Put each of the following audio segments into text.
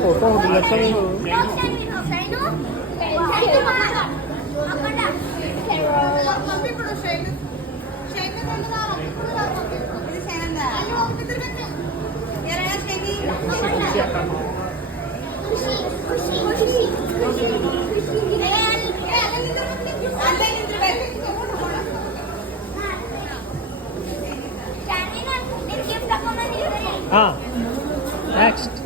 photo उठला चल हाँ नेक्स्ट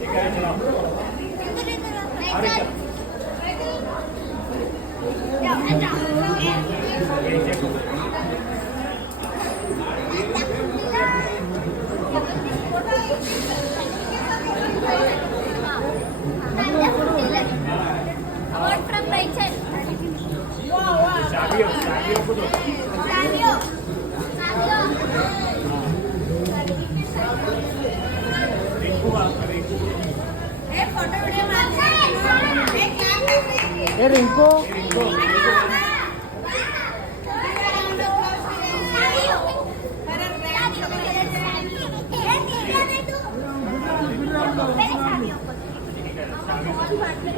ये रिंकू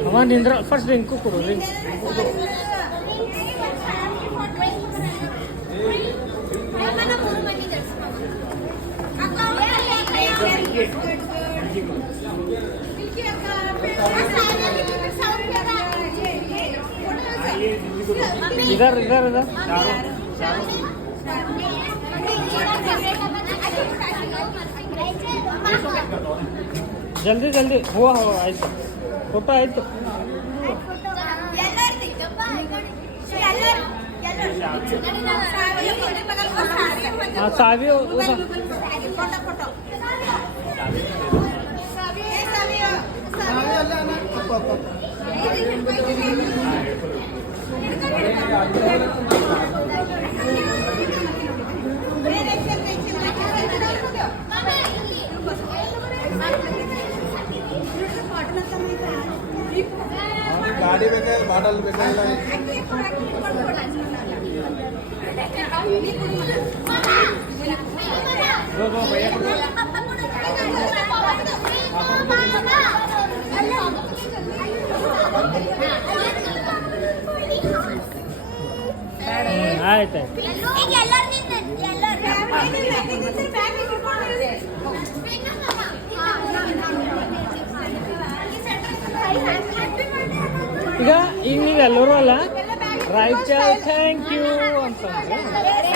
हमारा निंद्रा फर्स्ट रिंकू करो रिंकू इधर इधर इधर जल्दी जल्दी हुआ हो आयतो फोटो आयतो हाँ सावी गाड़ी बाटल ಆಯ್ತು ಈಗ ಈಗ ನೀವೆಲ್ಲರೂ ಅಲ್ಲ ರೈಟ್ ಥ್ಯಾಂಕ್ ಯು ಅಂತಂದ್ರೆ